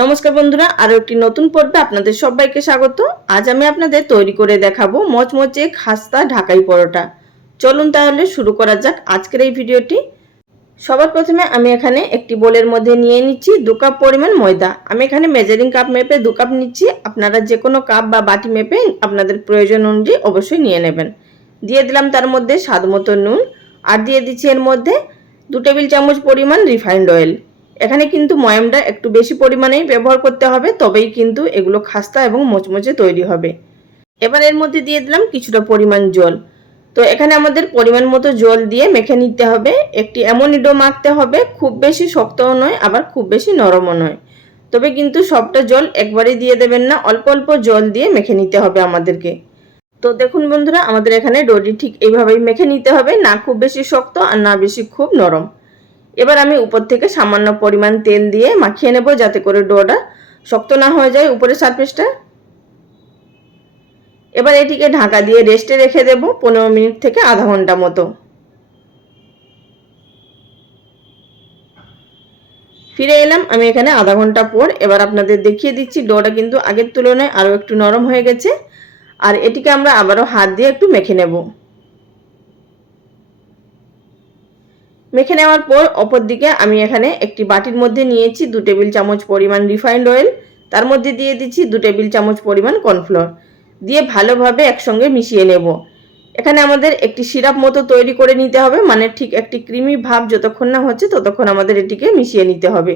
নমস্কার বন্ধুরা, আরও একটি নতুন পর্বে আপনাদের সবাইকে স্বাগত। আজ আমি আপনাদের তৈরি করে দেখাবো মচমচে খাস্তা ঢাকাই পরোটা। চলুন তাহলে শুরু করা যাক আজকের এই ভিডিওটি। সবার প্রথমে আমি এখানে একটি বোলের মধ্যে নিয়ে নিচ্ছি দু কাপ পরিমাণ ময়দা। আমি এখানে মেজারিং কাপ মেপে দু কাপ নিচ্ছি। আপনারা যে কোনো কাপ বা বাটি মেপে আপনাদের প্রয়োজন অনুযায়ী অবশ্যই নিয়ে নেবেন। দিয়ে দিলাম তার মধ্যে স্বাদ মতো নুন। আর দিয়ে দিচ্ছি এর মধ্যে দু টেবিল চামচ পরিমাণ রিফাইন্ড অয়েল এখানে কিন্তু ময়ামটা একটু বেশি পরিমাণেই ব্যবহার করতে হবে, তবেই কিন্তু এগুলো খাস্তা এবং মোচমোচে তৈরি হবে। এবার এর মধ্যে দিয়ে দিলাম কিছুটা পরিমাণ জল। তো এখানে আমাদের পরিমাণ মতো জল দিয়ে মেখে নিতে হবে। একটি এমনই ডো মাখতে হবে, খুব বেশি শক্তও নয়, আবার খুব বেশি নরমও নয়। তবে কিন্তু সবটা জল একবারে দিয়ে দেবেন না, অল্প অল্প জল দিয়ে মেখে নিতে হবে আমাদেরকে। তো দেখুন বন্ধুরা, আমাদের এখানে ডোটি ঠিক এইভাবেই মেখে নিতে হবে, না খুব বেশি শক্ত আর না বেশি খুব নরম। এবার আমি উপর থেকে সামান্য পরিমাণ তেল দিয়ে মাখিয়ে নেব যাতে করে ডোটা শক্ত না হয়ে যায় উপরের সারফেসটা এবার এটিকে ঢাকা দিয়ে রেস্টে রেখে দেব পনেরো মিনিট থেকে আধা ঘণ্টা মতো। ফিরে এলাম, আমি এখানে আধা ঘণ্টা পর। এবার আপনাদের দেখিয়ে দিচ্ছি, ডোটা কিন্তু আগের তুলনায় আরও একটু নরম হয়ে গেছে। আর এটিকে আমরা আবারও হাত দিয়ে একটু মেখে নেব। মেখে নেওয়ার পর অপর দিকে আমি এখানে একটি বাটির মধ্যে নিয়েছি দু টেবিল চামচ পরিমাণ রিফাইন্ড অয়েল। তার মধ্যে দিয়ে দিচ্ছি দু টেবিল চামচ পরিমাণ কর্নফ্লোর। দিয়ে ভালোভাবে একসঙ্গে মিশিয়ে নেব। এখানে আমাদের একটি সিরাপ মতো তৈরি করে নিতে হবে মানে ঠিক একটি ক্রিমি ভাব যতক্ষণ না হচ্ছে ততক্ষণ আমাদের এটিকে মিশিয়ে নিতে হবে।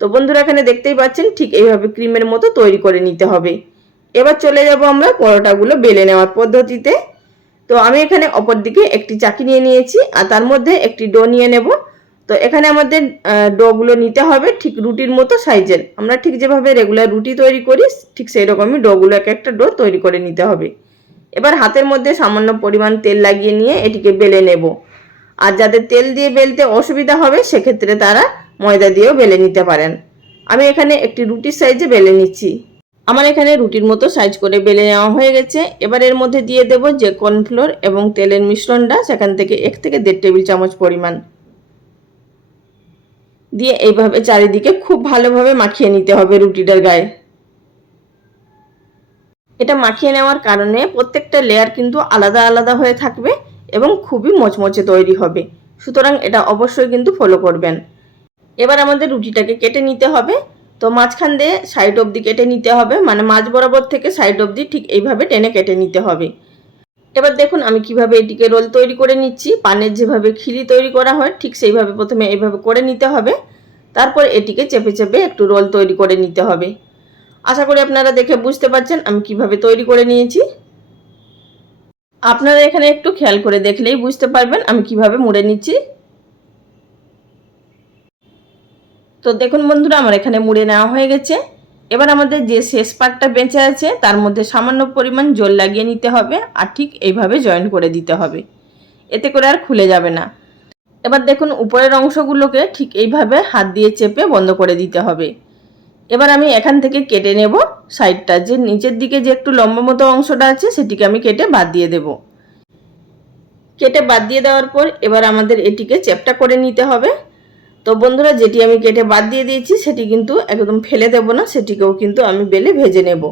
তো বন্ধুরা, এখানে দেখতেই পাচ্ছেন ঠিক এইভাবে ক্রিমের মতো তৈরি করে নিতে হবে। এবার চলে যাব আমরা পরোটাগুলো বেলে নেওয়ার পদ্ধতিতে। তো আমি এখানে অপর দিকে একটি চাকি নিয়ে নিয়েছি, আর তার মধ্যে একটি ডো নিয়ে নেব। তো এখানে আমাদের ডোগুলো নিতে হবে ঠিক রুটির মতো সাইজের। আমরা ঠিক যেভাবে রেগুলার রুটি তৈরি করি, ঠিক সেই রকমই ডোগুলো এক একটা ডো তৈরি করে নিতে হবে। এবার হাতের মধ্যে সামান্য পরিমাণ তেল লাগিয়ে নিয়ে এটিকে বেলে নেব। আর যাদের তেল দিয়ে বেলতে অসুবিধা হবে, সেক্ষেত্রে তারা ময়দা দিয়েও বেলে নিতে পারেন। আমি এখানে একটি রুটির সাইজে বেলে নিচ্ছি। আমার এখানে রুটির মতো সাইজ করে বেলে নেওয়া হয়ে গেছে। এবার এর মধ্যে দিয়ে দেব যে কর্নফ্লোর এবং তেলের মিশ্রণটা, সেখান থেকে এক থেকে দেড় টেবিল চামচ পরিমাণ। দিয়ে এইভাবে চারিদিকে খুব ভালোভাবে মাখিয়ে নিতে হবে রুটিটার গায়ে। এটা মাখিয়ে নেওয়ার কারণে প্রত্যেকটা লেয়ার কিন্তু আলাদা আলাদা হয়ে থাকবে এবং খুবই মচমচে তৈরি হবে। সুতরাং এটা অবশ্যই কিন্তু ফলো করবেন। এবার আমাদের রুটিটাকে কেটে নিতে হবে। তো মাঝখান দিয়ে সাইড অবধি কেটে নিতে হবে মানে মাঝ বরাবর থেকে সাইড অবধি ঠিক এইভাবে টেনে কেটে নিতে হবে। এবার দেখুন আমি কীভাবে এটিকে রোল তৈরি করে নিচ্ছি, পানের যেভাবে খিরি তৈরি করা হয়, ঠিক সেইভাবে প্রথমে এইভাবে করে নিতে হবে। তারপর এটিকে চেপে চেপে একটু রোল তৈরি করে নিতে হবে। আশা করি আপনারা দেখে বুঝতে পারছেন আমি কীভাবে তৈরি করে নিয়েছি। আপনারা এখানে একটু খেয়াল করে দেখলেই বুঝতে পারবেন আমি কীভাবে মুড়ে নিচ্ছি। তো দেখুন বন্ধুরা, আমার এখানে মুড়ে নেওয়া হয়ে গেছে। এবার আমাদের যে শেষ পার্টটা বেঁচে আছে, তার মধ্যে সামান্য পরিমাণ জল লাগিয়ে নিতে হবে আর ঠিক এইভাবে জয়েন করে দিতে হবে। এতে করে আর খুলে যাবে না। এবার দেখুন উপরের অংশগুলোকে ঠিক এইভাবে হাত দিয়ে চেপে বন্ধ করে দিতে হবে। এবার আমি এখান থেকে কেটে নেব সাইডটা। যে নিচের দিকে যে একটু লম্বা মতো অংশটা আছে, সেটিকে আমি কেটে বাদ দিয়ে দেব। কেটে বাদ দিয়ে দেওয়ার পর এবার আমাদের এটিকে চেপটা করে নিতে হবে। তো বন্ধুরা, যেটি আমি কেটে বাদ দিয়ে দিয়েছি, সেটি কিন্তু একদম ফেলে দেব না, সেটিকেও কিন্তু আমি বেলে ভেজে নেব।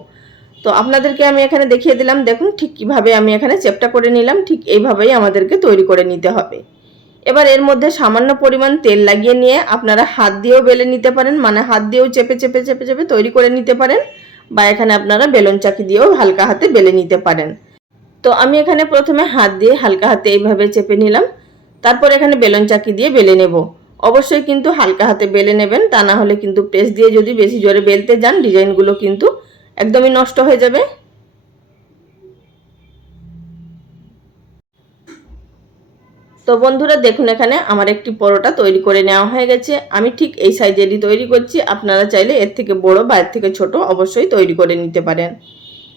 তো আপনাদেরকে আমি এখানে দেখিয়ে দিলাম, দেখুন ঠিক কীভাবে আমি এখানে চেপটা করে নিলাম, ঠিক এইভাবেই আমাদেরকে তৈরি করে নিতে হবে। এবার এর মধ্যে সামান্য পরিমাণ তেল লাগিয়ে নিয়ে আপনারা হাত দিয়েও বেলে নিতে পারেন মানে হাত দিয়েও চেপে চেপে চেপে চেপে তৈরি করে নিতে পারেন, বা এখানে আপনারা বেলন চাকি দিয়েও হালকা হাতে বেলে নিতে পারেন। তো আমি এখানে প্রথমে হাত দিয়ে হালকা হাতে এইভাবে চেপে নিলাম, তারপর এখানে বেলন চাকি দিয়ে বেলে নেব। অবশ্যই কিন্তু হালকা হাতে বেলে নেবেন, তা না হলে কিন্তু প্রেস দিয়ে যদি বেশি জোরে বেলতে যান, ডিজাইনগুলো কিন্তু একদমই নষ্ট হয়ে যাবে। তো বন্ধুরা, দেখুন এখানে আমার একটি পরোটা তৈরি করে নেওয়া হয়ে গেছে। আমি ঠিক এই সাইজেরই তৈরি করছি, আপনারা চাইলে এর থেকে বড় বা এর থেকে ছোট অবশ্যই তৈরি করে নিতে পারেন।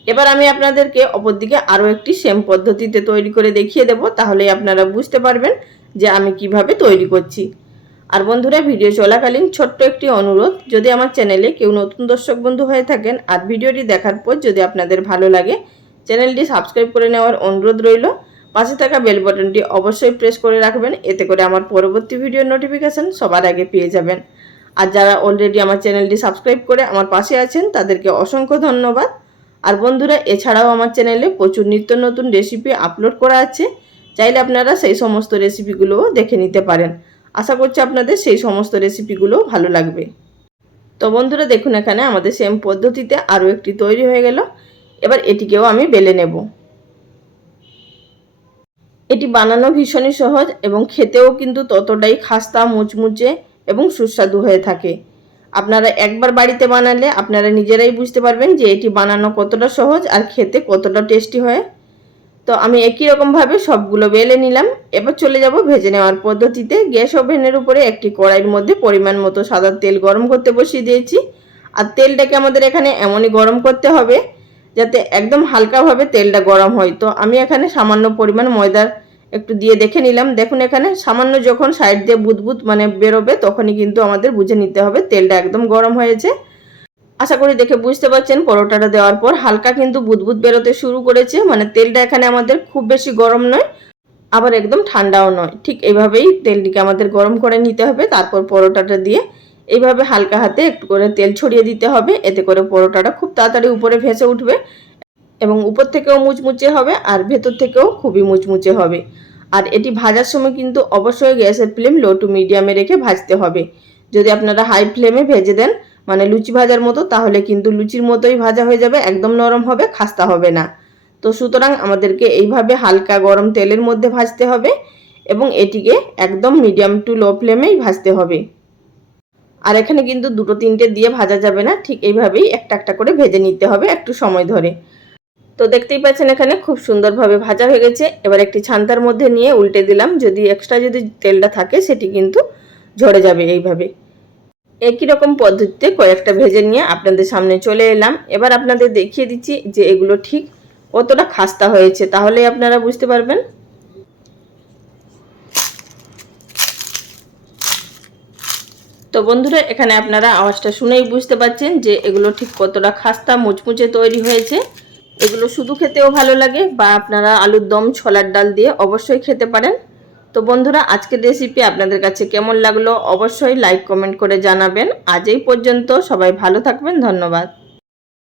এবার আমি আপনাদেরকে অপরদিকে আরও একটি সেম পদ্ধতিতে তৈরি করে দেখিয়ে দেব, তাহলেই আপনারা বুঝতে পারবেন যে আমি কীভাবে তৈরি করছি। আর বন্ধুরা, ভিডিও চলাকালীন ছোট্ট একটি অনুরোধ, যদি আমার চ্যানেলে কেউ নতুন দর্শক বন্ধু হয়ে থাকেন, আর ভিডিওটি দেখার পর যদি আপনাদের ভালো লাগে, চ্যানেলটি সাবস্ক্রাইব করে নেওয়ার অনুরোধ রইল। পাশে থাকা বেল বাটনটি অবশ্যই প্রেস করে রাখবেন, এতে করে আমার পরবর্তী ভিডিওর নোটিফিকেশান সবার আগে পেয়ে যাবেন। আর যারা অলরেডি আমার চ্যানেলটি সাবস্ক্রাইব করে আমার পাশে আছেন, তাদেরকে অসংখ্য ধন্যবাদ। আর বন্ধুরা, এছাড়াও আমার চ্যানেলে প্রচুর নিত্য নতুন রেসিপি আপলোড করা আছে, চাইলে আপনারা সেই সমস্ত রেসিপিগুলোও দেখে নিতে পারেন। আশা করছি আপনাদের সেই সমস্ত রেসিপিগুলো ভালো লাগবে। তো বন্ধুরা, দেখুন এখানে আমাদের সেম পদ্ধতিতে আরও একটি তৈরি হয়ে গেল। এবার এটিকেও আমি বেলে নেব। এটি বানানো ভীষণই সহজ এবং খেতেও কিন্তু ততটাই খাস্তা, মুচমুচে এবং সুস্বাদু হয়ে থাকে। আপনারা একবার বাড়িতে বানালে আপনারা নিজেরাই বুঝতে পারবেন যে এটি বানানো কতটা সহজ আর খেতে কতটা টেস্টি হয়। তো আমি একই রকমভাবে সবগুলো বেলে নিলাম। এবার চলে যাব ভেজে নেওয়ার পদ্ধতিতে। গ্যাস ওভেনের উপরে একটি কড়াইয়ের মধ্যে পরিমাণ মতো সাদা তেল গরম করতে বসিয়ে দিয়েছি। আর তেলটাকে আমাদের এখানে এমনই গরম করতে হবে, যাতে একদম হালকাভাবে তেলটা গরম হয়। তো আমি এখানে সামান্য পরিমাণ ময়দার একটু দিয়ে দেখে নিলাম। দেখুন এখানে সামান্য যখন সাইড দিয়ে বুদবুদ মানে বেরোবে, তখনই কিন্তু আমাদের বুঝে নিতে হবে তেলটা একদম গরম হয়েছে। আশা করি দেখে বুঝতে পারছেন, পরোটাটা দেওয়ার পর হালকা কিন্তু বুদবুদ বেরোতে শুরু করেছে। মানে তেলটা এখানে আমাদের খুব বেশি গরম নয়, আবার একদম ঠান্ডাও নয়। ঠিক এইভাবেই তেলটিকে আমাদের গরম করে নিতে হবে, তারপর পরোটাটা দিয়ে এইভাবে হালকা হাতে একটু করে তেল ছড়িয়ে দিতে হবে, এতে করে পরোটাটা খুব তাড়াতাড়ি উপরে ভেসে উঠবে এবং উপর থেকেও মুচমুচে হবে আর ভেতর থেকেও খুবই মুচমুচে হবে। আর এটি ভাজার সময় কিন্তু অবশ্যই গ্যাসের ফ্লেম লো টু মিডিয়ামে রেখে ভাজতে হবে। যদি আপনারা হাই ফ্লেমে ভেজে দেন মানে লুচি ভাজার মতো, তাহলে কিন্তু লুচির মতোই ভাজা হয়ে যাবে, একদম নরম হবে, খাস্তা হবে না। তো সুতরাং আমাদেরকে এইভাবে হালকা গরম তেলের মধ্যে ভাজতে হবে এবং এটিকে একদম মিডিয়াম টু লো ফ্লেমেই ভাজতে হবে। আর এখানে কিন্তু দুটো তিনটে দিয়ে ভাজা যাবে না, ঠিক এইভাবেই একটা একটা করে ভেজে নিতে হবে একটু সময় ধরে। তো দেখতেই পাচ্ছেন এখানে খুব সুন্দরভাবে ভাজা হয়ে গেছে। এবার একটি ছান্তার মধ্যে নিয়ে উল্টে দিলাম, যদি এক্সট্রা যদি তেলটা থাকে, সেটি কিন্তু ঝরে যাবে এইভাবে। একই রকম পদ্ধতিতে কয়েকটা ভেজে নিয়ে আপনাদের সামনে চলে এলাম। এবার আপনাদের দেখিয়ে দিচ্ছি যে এগুলো ঠিক কতটা খাস্তা হয়েছে, তাহলে আপনারা বুঝতে পারবেন। তো বন্ধুরা, এখানে আপনারা আওয়াজটা শুনেই বুঝতে পাচ্ছেন যে এগুলো ঠিক কতটা খাস্তা মুচমুচে তৈরি হয়েছে। এগুলো শুধু খেতেও ভালো লাগে বা আপনারা আলুর দম, ছোলার ডাল দিয়ে অবশ্যই খেতে পারেন। তো বন্ধুরা, আজকের রেসিপি আপনাদের কাছে কেমন লাগল অবশ্যই লাইক কমেন্ট করে জানাবেন। আজ এই পর্যন্ত সবাই ভালো থাকবেন, ধন্যবাদ।